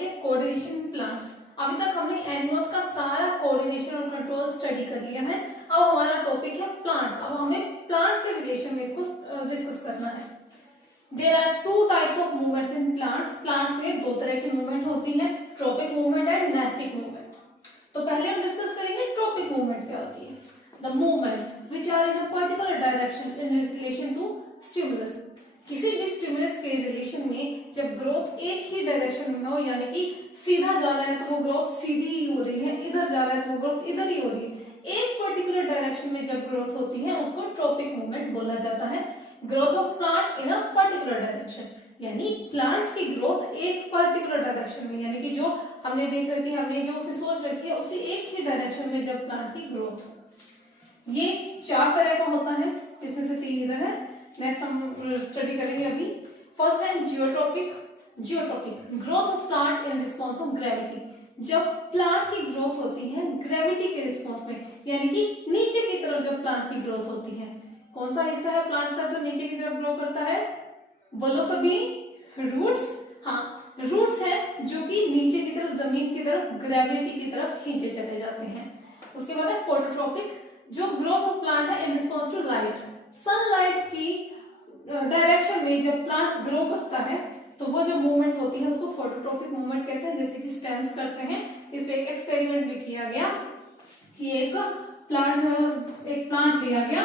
Topic है coordination in plants. अभी तक हमने एनिमल्स का सारा कोऑर्डिनेशन और कंट्रोल स्टडी कर लिया है। अब हमारा टॉपिक है प्लांट्स। अब हमें प्लांट्स के रिलेशन में इसको डिस्कस करना है। There are two types of movements in plants. Plants में दो तरह की मूवमेंट होती है, tropic movement and nastic movement. तो पहले हम डिस्कस करेंगे ट्रॉपिक मूवमेंट क्या होती है। The movement which are in a particular direction in relation to stimulus. किसी भी स्टिमुलस के रिलेशन में जब ग्रोथ एक ही डायरेक्शन में हो, यानी कि सीधा जा रहा है तो वो ग्रोथ सीधी ही हो रही है, इधर जा रहा है तो वो ग्रोथ इधर ही हो रही है, एक पर्टिकुलर डायरेक्शन में जब ग्रोथ होती है उसको ट्रॉपिक मूवमेंट बोला जाता है। Growth of plant in a particular direction, यानी प्लांट्स की ग्रोथ एक पर्टिकुलर डायरेक्शन में, यानी कि जो हमने देख रखी है, हमने जो उसकी सोच रखी है, उसी एक ही डायरेक्शन में जब प्लांट की ग्रोथ हो। ये चार तरह का होता है, जिसमें से तीन इधर है। नेक्स्ट हम स्टडी करेंगे अभी। फर्स्ट है geotropic. Geotropic growth of plant in response of gravity. जब प्लांट की ग्रोथ होती है ग्रेविटी के रिस्पॉन्स में, यानी कि नीचे की तरफ जब प्लांट की ग्रोथ होती है। कौन सा हिस्सा है प्लांट का जो नीचे की तरफ ग्रो करता है? बोलो सभी। रूट्स। हाँ, रूट्स है जो कि नीचे की तरफ, जमीन की तरफ, ग्रेविटी की तरफ खींचे चले जाते हैं। उसके बाद है फोटोट्रॉपिक, जो ग्रोथ ऑफ प्लांट है in response to light. Sunlight की डायरेक्शन में जब प्लांट ग्रो करता है तो वो जो मूवमेंट होती है उसको फोटोट्रॉपिक मूवमेंट कहते हैं, जैसे कि स्टेम्स करते हैं। इस पे एक एक्सपेरिमेंट भी किया गया कि एक प्लांट लिया गया,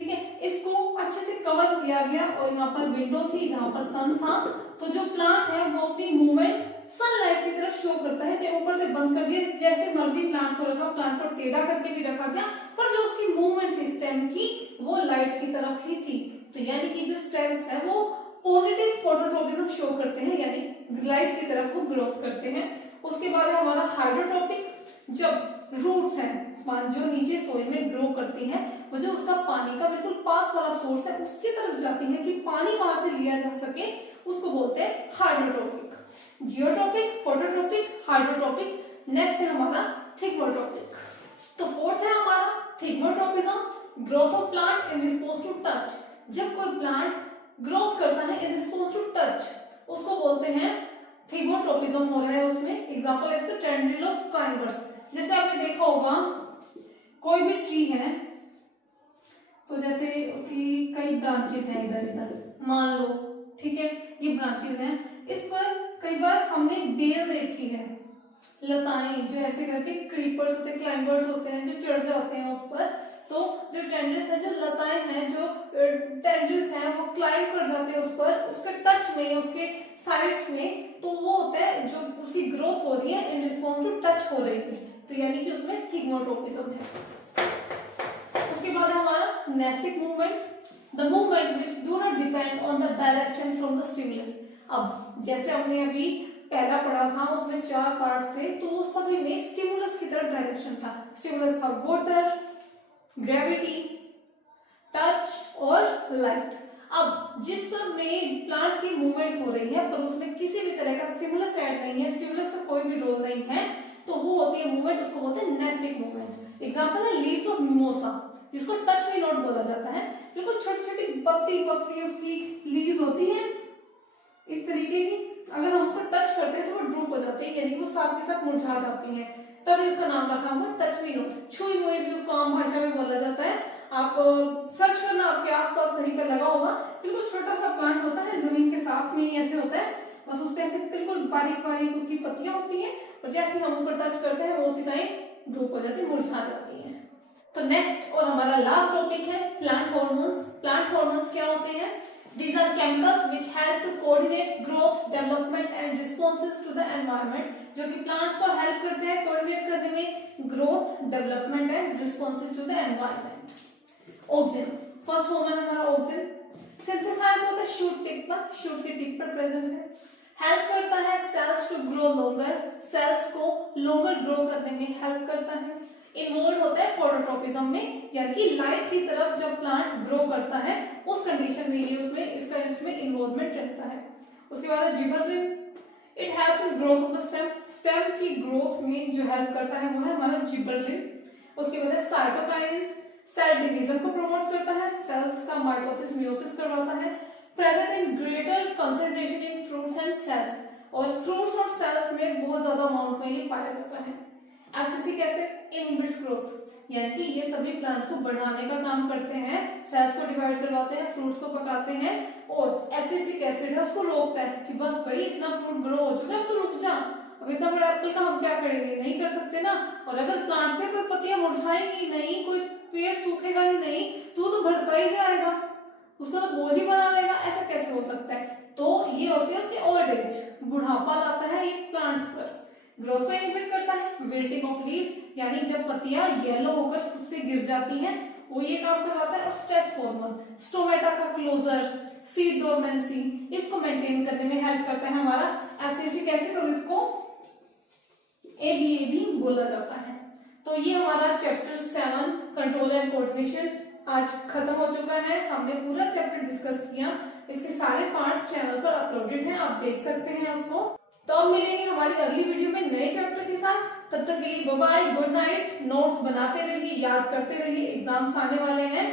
ठीक है, इसको अच्छे से कवर किया गया और यहाँ पर विंडो थी जहां पर सन था। तो जो प्लांट है वो अपनी मूवमेंट सनलाइट की तरफ शो करता है। चाहे ऊपर से बंद कर दिया जैसे मर्जी प्लांट को रखा, प्लांट को टेढ़ा करके भी रखा गया, पर जो उसकी मूवमेंट थी स्टेम की वो लाइट की तरफ ही थी। तो यानी कि जो स्टेम्स है वो पॉजिटिव फोटोट्रोपिज्म शो करते हैं, यानी लाइट की तरफ वो ग्रोथ करते हैं। उसके बाद है हमारा हाइड्रोट्रोपिक। जब रूट्स हैं जो नीचे सोइल में ग्रो करती हैं, वो जो उसका पानी का बिल्कुल पास वाला सोर्स है उसकी तरफ जाती है कि पानी वहां से लिया जा सके, उसको बोलते हैं hydrotropic. Geotropic, phototropic, hydrotropic. Next है हमारा थिग्मोट्रोपिक। तो फोर्थ है हमारा thigmotropism, growth of plant in response to touch. जब कोई प्लांट ग्रोथ करता है इन रिस्पॉन्स टू टच, उसको बोलते हैं थिग्मोट्रोपिज्म हो रहा है उसमें। एग्जांपल है इसका टेंड्रिल ऑफ क्लाइंबर्स। जैसे आपने देखा होगा कोई भी ट्री है तो जैसे उसकी कई ब्रांचेस हैं इधर इधर, मान लो, ठीक है, ये ब्रांचेस हैं। इस पर कई बार हमने बेल देखी है, लताएं जो ऐसे करके क्रीपर्स होते हैं, क्लाइंबर्स होते हैं जो चढ़ जाते हैं उस पर। तो जो टेंड्रिल्स है, जो लताएं हैं, जो टेंड्रिल्स हैं वो क्लाइंब कर जाते हैं उस पर, उसके टच में, उसके साइड्स में। तो वो होता है जो उसकी ग्रोथ हो रही है इन रिस्पॉन्स टू टच हो रही है, तो यानी कि उसमें थिग्मोट्रोपिज्म है। उसके बाद हमारा nastic movement, the movement which do not depend on the direction from the stimulus. अब जैसे हमने अभी पहला पढ़ा था उसमें चार पार्ट्स थे, तो वो सभी में स्टिमुलस की तरफ डायरेक्शन था। स्टिमुलस था वाटर, ग्रेविटी, टच और लाइट। अब जिसमें प्लांट की मूवमेंट हो रही है पर उसमें किसी भी तरह का स्टिमुलस ऐड नहीं है, स्टिमुलस का कोई भी रोल नहीं है, तो वो होती है मूवमेंट, उसको बोलते हैं नेस्टिक मूवमेंट। एग्जांपल है लीव्स ऑफ मिमोसा, जिसको टच मी नोट बोला जाता है। बिल्कुल छोटी छोटी पतली पतली उसकी लीव्स होती है इस तरीके की, अगर हम उसको टच करते हैं तो वो ड्रूप हो जाती है, यानी कि वो साथ के साथ मुरझा जाती है, तभी उसका नाम रखा हुआ टच मी नोट। छुई मुई भी उसको आम भाषा में बोला जाता है। आप सर्च करना, आपके आसपास कहीं पे लगा होगा। बिल्कुल छोटा सा प्लांट होता है, जमीन के साथ में ही ऐसे होता है, बस उस पे ऐसे बिल्कुल बारीक बारीक उसकी पत्तियां होती हैं, और जैसे हम उसको टच करते हैं वो उसी टाइम ड्रूप हो जाती है, मुरझा जाती है। तो नेक्स्ट और हमारा लास्ट टॉपिक है प्लांट हार्मोन्स। प्लांट हार्मोन्स क्या होते हैं? These are chemicals which help to coordinate growth, development and responses to the environment, जो कि प्लांट्स को हेल्प करते हैं कोऑर्डिनेट करने में growth, development and responses to the environment. Auxin, first hormone हमारा ऑक्सिन, सिंथेसाइज होता है शूट टिप पर, शूट के टिप पर प्रेजेंट है। हेल्प करता है cells to grow longer, cells को लॉन्गर ग्रो करने में हेल्प करता है। इन्वॉल्व होता है फोटोट्रोपिज्म में, यानी कि लाइट की तरफ जब प्लांट ग्रो करता है उस कंडीशन में ही उसमें इसमें इन्वॉल्वमेंट रहता है। उसके बाद gibberellin, it helps in growth of the stem, stem की ग्रोथ में जो हेल्प करता है वो है हमारा जिबरेलिन। उसके बाद साइटोकाइनेस, सेल डिवीजन को प्रमोट करता है, सेल्स का माइटोसिस मियोसिस करवाता है। Present in great better concentration in fruits and cells, और फ्रूट्स और सेल्स में बहुत ज्यादा अमाउंट में ये पाया जाता है। एब्सिसिक एसिड इनहिबिट्स ग्रोथ, यानी कि ये सभी प्लांट्स को बढ़ाने का काम करते हैं, सेल्स को डिवाइड करवाते हैं, फ्रूट्स को पकाते हैं, और एब्सिसिक एसिड है उसको रोकता है कि बस भाई इतना फ्रूट ग्रो हो चुका है, अब तो रुक जा, अब इतना बड़ा एप्पल का हम क्या करेंगे, नहीं कर सकते ना। और अगर प्लांट पे कोई पत्तियां मुरझाएंगी नहीं, कोई पेड़ सूखेगा ही नहीं, तो बढ़ता ही जाएगा, उसको तो बोझ ही बना रहेगा, ऐसा कैसे हो सकता है। तो ये होती है उसकी ओल्ड एज, बुढ़ापा लाता है ये प्लांट्स पर। ग्रोथ को इनहिबिट करता है, विल्टिंग ऑफ लीव्स, यानी जब पत्तियां येलो होकर खुद से गिर जाती हैं वो ये काम करवाता है। और स्ट्रेस हार्मोन, स्टोमेटा का क्लोजर, सीड डोर्मेंसी, इसको मेंटेन करने में हेल्प करता है हमारा एब्सिसिक एसिड, और इसको ABA भी बोला जाता है। तो ये हमारा चैप्टर 7 कंट्रोल एंड कोऑर्डिनेशन आज खत्म हो चुका है। हमने पूरा चैप्टर डिस्कस किया, इसके सारे पार्ट्स चैनल पर अपलोडेड हैं, आप देख सकते हैं उसको। तो अब मिलेंगे हमारी अगली वीडियो में नए चैप्टर के साथ, तब तक के लिए bye bye, good night. Notes बनाते रहिए, याद करते रहिए, एग्जाम्स आने वाले हैं।